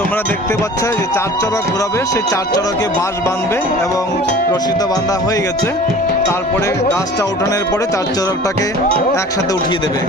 তোমরা দেখতে পাচ্ছ যে 4 চড়ক ঘোরাবে, সেই 4 চড়কে বাঁশ বাঁধবে এবং রশিটা বাঁধা হয়ে গেছে। তারপরে গাছটা ওঠানোর পরে 4 চড়কটাকে একসাথে উঠিয়ে দেবে।